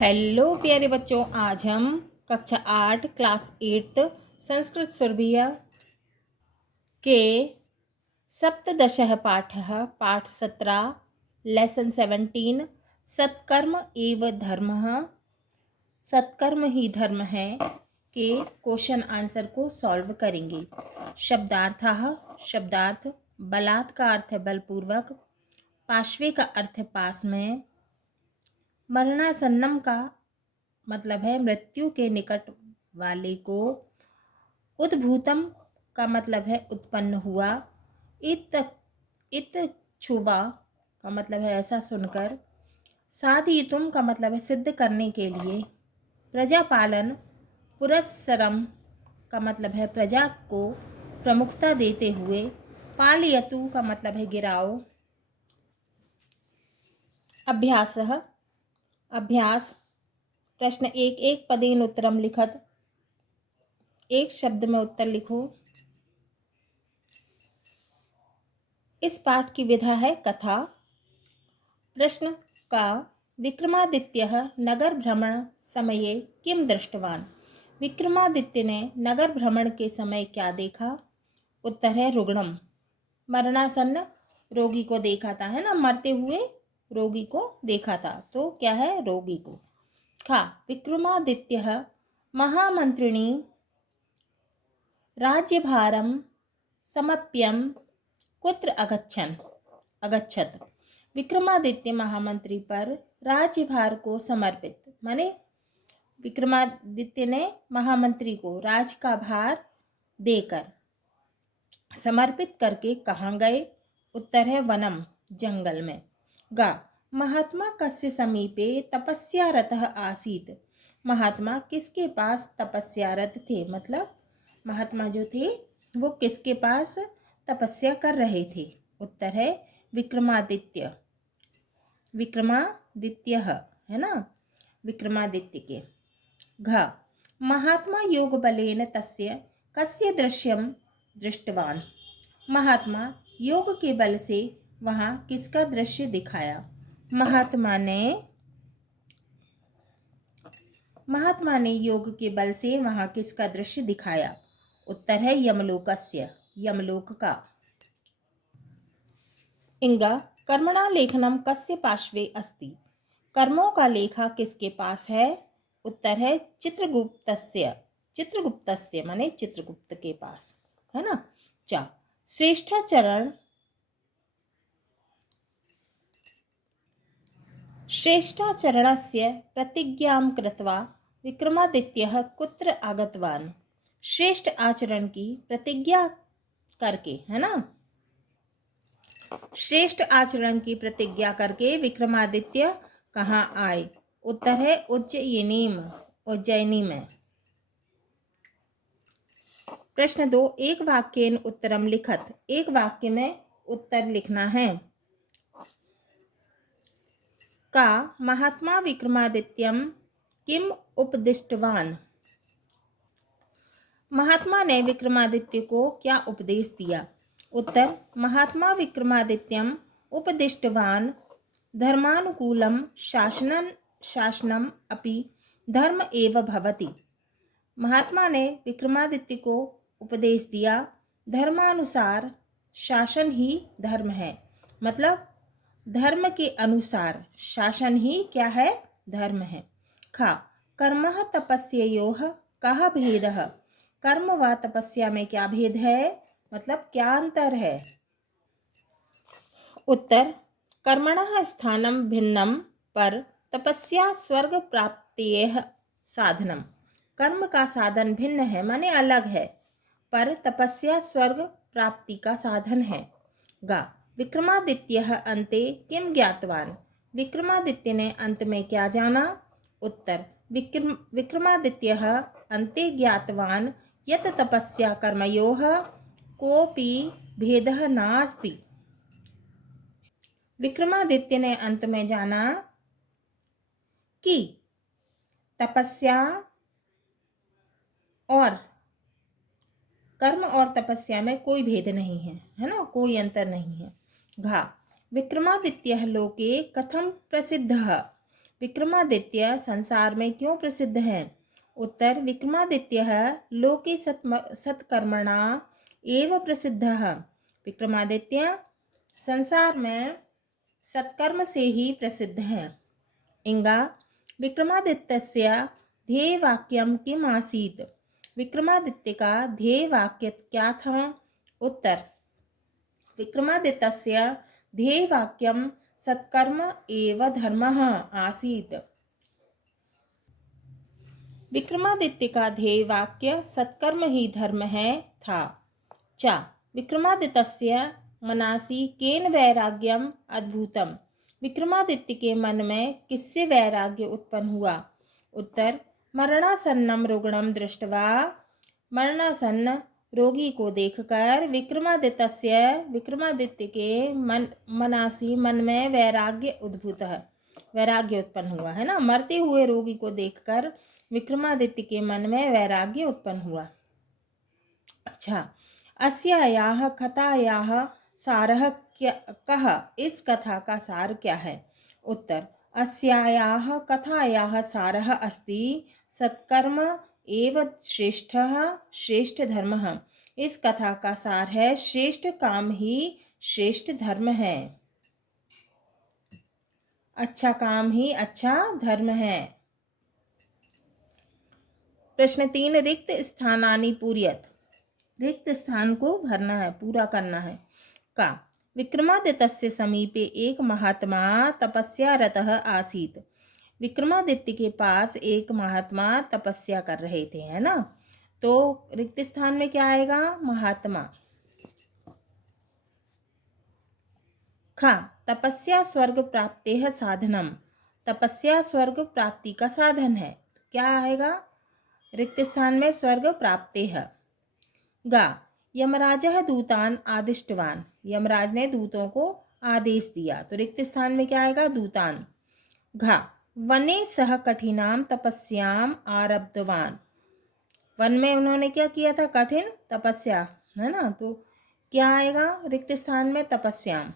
Hello प्यारे बच्चों, आज हम कक्षा 8 क्लास 8 संस्कृत सुरभिया के सप्तदशः पाठः पाठ 17 लेसन 17 सत्कर्म एव धर्मः, सत्कर्म ही धर्म है के क्वेश्चन आंसर को सॉल्व करेंगे। शब्दार्थ बलात् का अर्थ है बलपूर्वक, पार्श्वे का अर्थ है पास में, मरणासन्नम का मतलब है मृत्यु के निकट वाले को, उद्भूतम का मतलब है उत्पन्न हुआ, इत्छुवा का मतलब है ऐसा सुनकर, साधयितुम का मतलब है सिद्ध करने के लिए, प्रजापालन पुरस्सरम का मतलब है प्रजा को प्रमुखता देते हुए, पालयतु का मतलब है गिराओ। अभ्यास प्रश्न 1 एक पदेन उत्तरम लिखत, एक शब्द में उत्तर लिखो। इस पाठ की विधा है कथा। प्रश्न का विक्रमादित्यः नगर भ्रमण समये किम दृष्टवान, विक्रमादित्य ने नगर भ्रमण के समय क्या देखा। उत्तर है रुग्णम, मरणासन्न रोगी को देखा था, है ना, मरते हुए रोगी को देखा था, तो क्या है रोगी को। खा विक्रमादित्यः महामंत्रिणी राज्यभारं समप्यं कुत्र अगच्छत, विक्रमादित्य महामंत्री पर राज्यभार को समर्पित, माने विक्रमादित्य ने महामंत्री को राज का भार देकर समर्पित करके कहाँ गए। उत्तर है वनम, जंगल में। गा महात्मा कस्य समीपे तपस्यारतः आसीत, महात्मा किसके पास तपस्यारत थे, मतलब महात्मा जो थे वो किसके पास तपस्या कर रहे थे। उत्तर है विक्रमादित्य, है ना, विक्रमादित्य के। घ महात्मा योग बलेन तस्य कस्य दृश्यम दृष्टवान, महात्मा योग के बल से वहाँ किसका दृश्य दिखाया। महात्मा ने योग के बल से वहाँ किसका दृश्य दिखाया। उत्तर है यमलोकस्य, यमलोक का। इंगा कर्मणा लेखनम कस्य पार्श्वे अस्ति, कर्मों का लेखा किसके पास है। उत्तर है चित्रगुप्तस्य, माने चित्रगुप्त के पास, है ना। चा श्रेष्ठाचरणस्य प्रतिज्ञां कृत्वा विक्रमादित्यः कुत्र आगतवान, श्रेष्ठ आचरण की प्रतिज्ञा करके, है ना, श्रेष्ठ आचरण की प्रतिज्ञा करके विक्रमादित्य कहाँ आए। उत्तर है उज्जैनी में। प्रश्न 2 एक वाक्येन उत्तरम लिखत, एक वाक्य में उत्तर लिखना है। का महात्मा विक्रमादित्यम किम उपदिष्टवान, महात्मा ने विक्रमादित्य को क्या उपदेश दिया। उत्तर महात्मा विक्रमादित्यम उपदिष्टवान धर्मानुकूलम शासनम अपि धर्म एव भवति, महात्मा ने विक्रमादित्य को उपदेश दिया धर्मानुसार शासन ही धर्म है, मतलब धर्म के अनुसार शासन ही क्या है, धर्म है। खा कर्मः तपस्ययोः कः भेदः, कर्म व तपस्या में क्या भेद है, मतलब क्या अंतर है। उत्तर कर्मणः स्थानं भिन्नं पर तपस्या स्वर्ग प्राप्तेः साधनम, कर्म का साधन भिन्न है, माने अलग है, पर तपस्या स्वर्ग प्राप्ति का साधन है। गा विक्रमादित्यः अन्ते किम ज्ञातवान, विक्रमादित्य ने अंत में क्या जाना। उत्तर विक्रमादित्यः अन्ते ज्ञातवान यत तपस्या कर्मयोः कोऽपि भेदः नास्ति, विक्रमादित्य ने अंत में जाना कि तपस्या और कर्म और तपस्या में कोई भेद नहीं है, है ना, कोई अंतर नहीं है। घा विक्रमादित्यः लोके कथम प्रसिद्धः, विक्रमादित्य संसार में क्यों प्रसिद्ध हैं? उत्तर, विक्रमादित्यः लोके सत्कर्मणा एव प्रसिद्धः। विक्रमादित्य संसार में सत्कर्म से ही प्रसिद्ध है। इंगा, विक्रमादित्यस्य ध्येयवाक्यं किम आसीत्? विक्रमादित्य का ध्येय वाक्य क्या था? उत्तर, विक्रमादित्यस्य ध्येयवाक्यं सत्कर्म एव धर्मः आसीत्। विक्रमादित्य का ध्येय वाक्य सत्कर्म ही धर्म है था। चा, विक्रमादित्यस्य मनासी केन वैराग्यम अद्भुतम? विक्रमादित्य के मन में किससे वैराग्य उत्पन्न हुआ? उत्तर, मरणासन्नम रुग्णम दृष्ट्वा, मरणासन्न रोगी को देखकर विक्रमादित्य के मनासी मन में वैराग्य उत्पन्न हुआ है ना। मरते हुए रोगी को देखकर विक्रमादित्य के मन में वैराग्य उत्पन्न हुआ। अच्छा, अस्यायाः कथायाः सारः कः? इस कथा का सार क्या है? उत्तर, अस्यायाः कथायाः सारः अस्ति सत्कर्म एव श्रेष्ठ धर्मः। इस कथा का सार है श्रेष्ठ काम ही श्रेष्ठ धर्म है। अच्छा काम ही अच्छा धर्म है। प्रश्न 3, रिक्त स्थानानि पूरयत। रिक्त स्थान को भरना है, पूरा करना है। का, विक्रमादित्यस्य समीपे एक महात्मा तपस्यारतः आसीत्। विक्रमादित्य के पास एक महात्मा तपस्या कर रहे थे, है ना। तो रिक्त स्थान में क्या आएगा? महात्मा। खा, तपस्या स्वर्ग प्राप्तेः साधनम। तपस्या स्वर्ग प्राप्ति का साधन है। क्या आएगा रिक्त स्थान में? स्वर्ग प्राप्तेः। गा, यमराजः दूतान आदिष्टवान। यमराज ने दूतों को आदेश दिया। तो रिक्त स्थान में क्या आएगा? दूतान। घा, वने सह कठिनाम तपस्याम आरब्धवान। वन में उन्होंने क्या किया था? कठिन तपस्या, है ना। तो क्या आएगा रिक्त स्थान में? तपस्याम,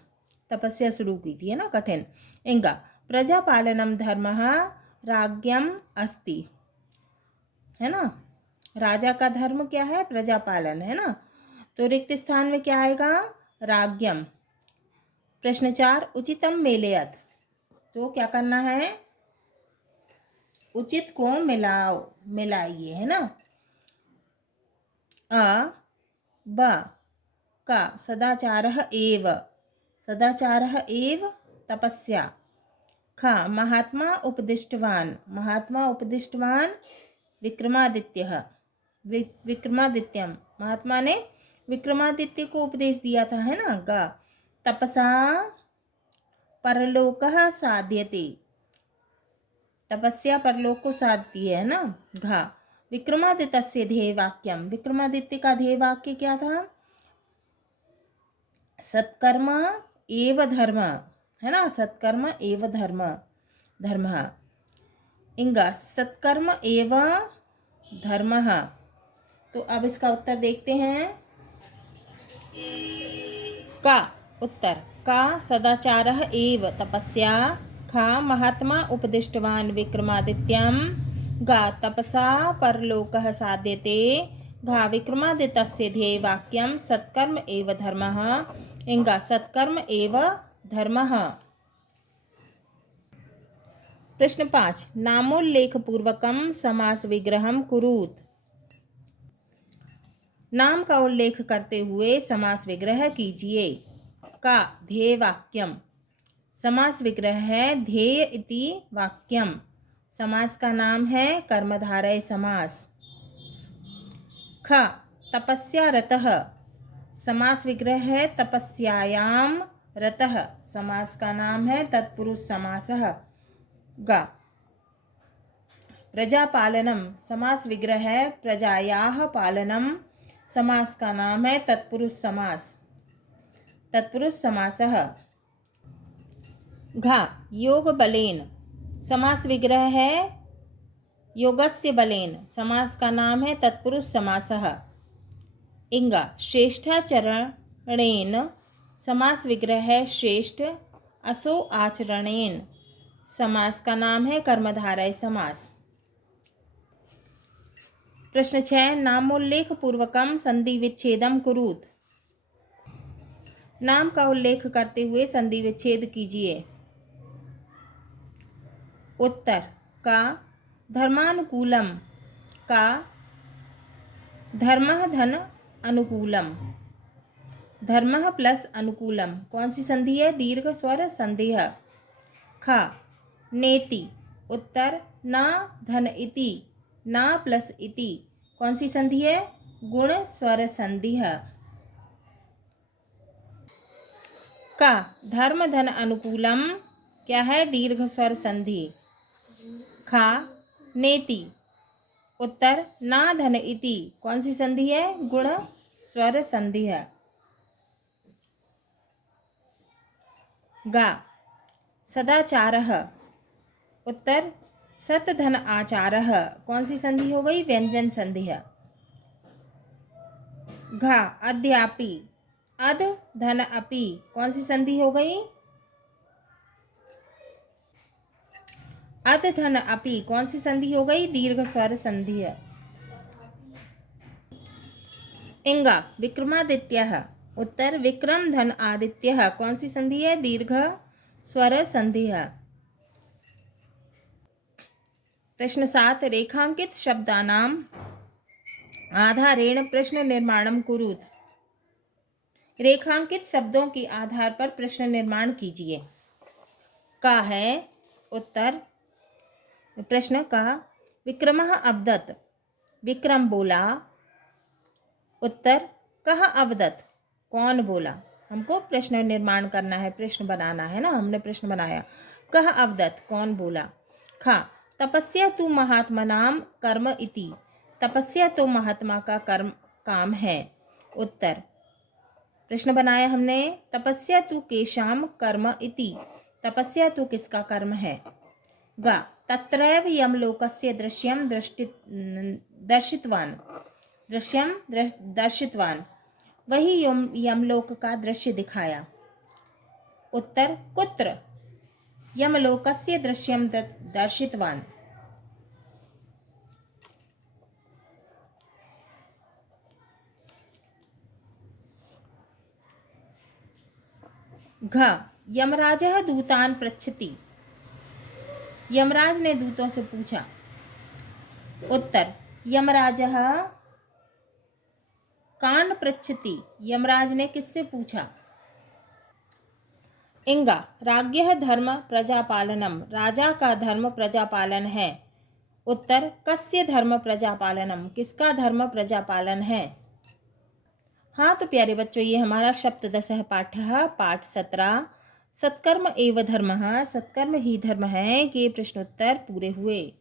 तपस्या शुरू की थी, है ना, कठिन। इंगा, प्रजापालनम धर्मः राज्ञम अस्ति, है ना। राजा का धर्म क्या है? प्रजापालन, है ना। तो रिक्त स्थान में क्या आएगा? राज्ञम। प्रश्न 4, उचितम मेलयत। तो क्या करना है? उचित को मिलाइए, है ना। अ ब का, सदाचारः एव। सदाचारः एव तपस्या। खा, महात्मा उपदिष्टवान। महात्मा उपदिष्टवान विक्रमादित्यः। विक्रमादित्यम, महात्मा ने विक्रमादित्य को उपदेश दिया था, है ना। गा, तपसा परलोकः साध्यते। तपस्या परलोक को साधती है ना। घा, विक्रमादित्यस्य ध्येय वाक्यम। विक्रमादित्य का ध्येय वाक्य क्या था? सत्कर्म एव धर्म, है ना। सत्कर्म एव धर्म। इंगा, सत्कर्म एव धर्म। तो अब इसका उत्तर देखते हैं। का उत्तर, का सदाचारः एव तपस्या। खा, महात्मा उपदिष्टवान विक्रमादित्यम। गा, तपसा परलोकः साध्यते। घा, विक्रमादित्यस्य ध्येय वाक्यम सत्कर्म एव धर्मः। इंगा, सत्कर्म एव धर्मः। प्रश्न 5, नामोल्लेख पूर्वकम समास विग्रहम कुरुत। नाम का उल्लेख करते हुए समास विग्रह कीजिए। का, ध्येय वाक्यम। समास विग्रह है ध्येय इति वाक्यम। समास का नाम है कर्मधारय समास। ख, तपस्या रतः। समास विग्रह है तपस्यायाम रतः। समास का नाम है तत्पुरुष समासः। ग, प्रजापालनम। समास विग्रह है प्रजायाः पालनम। समास का नाम है तत्पुरुष समास, तत्पुरुष समासः। घा, योग बलेन। समास विग्रह है योगस्य बलेन। समास का नाम है तत्पुरुष समासः। इंगा, श्रेष्ठाचरणेन। समास विग्रह है श्रेष्ठ असो आचरणेन। समास का नाम है कर्मधारय समास। प्रश्न 6, नामोल्लेख पूर्वकम संधि विच्छेदम कुरुत। नाम का उल्लेख करते हुए संधि विच्छेद कीजिए। उत्तर, का धर्मानुकूलम, का धर्मः धन अनुकूलम। धर्मः प्लस अनुकूलम कौन सी संधि है? दीर्घ स्वर संधि है। खा नेति। उत्तर, ना धन इति, ना प्लस इति कौन सी संधि है? गुण स्वर संधि है। का धर्म धन अनुकूलम क्या है? दीर्घ स्वर संधि। खा नेति। उत्तर, ना धन इति कौन सी संधि है? गुण स्वर संधि है। गा सदाचारः। उत्तर, सत धन आचारः कौन सी संधि हो गई? व्यंजन संधि है। घा अद्यापि। अध धन अपि कौन सी संधि हो गई? अध धन अपि कौन सी संधि हो गई? दीर्घ स्वर संधि है। इंगा विक्रमादित्यः। उत्तर, विक्रम धन आदित्यः कौन सी संधि है? दीर्घ स्वर संधि है। प्रश्न 7, रेखांकित शब्दानाम आधारेण प्रश्न निर्माणम कुरुत। रेखांकित शब्दों के आधार पर प्रश्न निर्माण कीजिए। का है? उत्तर, प्रश्न का विक्रमः अवदत्, विक्रम बोला। उत्तर, कह अवदत् कौन बोला? हमको प्रश्न निर्माण करना है, प्रश्न बनाना है ना, हमने प्रश्न बनाया। कह अवदत् कौन बोला। खा तपस्या तु महात्मनाम कर्म इति। तपस्या तो महात्मा का कर्म काम है। उत्तर, प्रश्न बनाया हमने, तपस्या तु केशाम कर्म इति। तपस्या तो किसका कर्म है? गा तत्रैव यमलोकस्य दृश्यम दर्शितवान। दृश्यम दर्शितवान वही यमलोक का दृश्य दिखाया। उत्तर, कुत्र यमलोकस्य दृश्यम दर्शितवान। घ यमराजः दूतान पृच्छति। यमराज ने दूतों से पूछा। उत्तर, यमराजः कान पृच्छति। यमराज ने किससे पूछा? इंगा राज्ञः धर्म प्रजापालनम। राजा का धर्म प्रजापालन है। उत्तर, कस्य धर्म प्रजापालनम किसका धर्म प्रजापालन है? हाँ तो प्यारे बच्चों, ये हमारा सप्तदशः पाठः पाठ 17 सत्कर्म एव धर्मः। सत्कर्म ही धर्म है कि प्रश्नोत्तर पूरे हुए।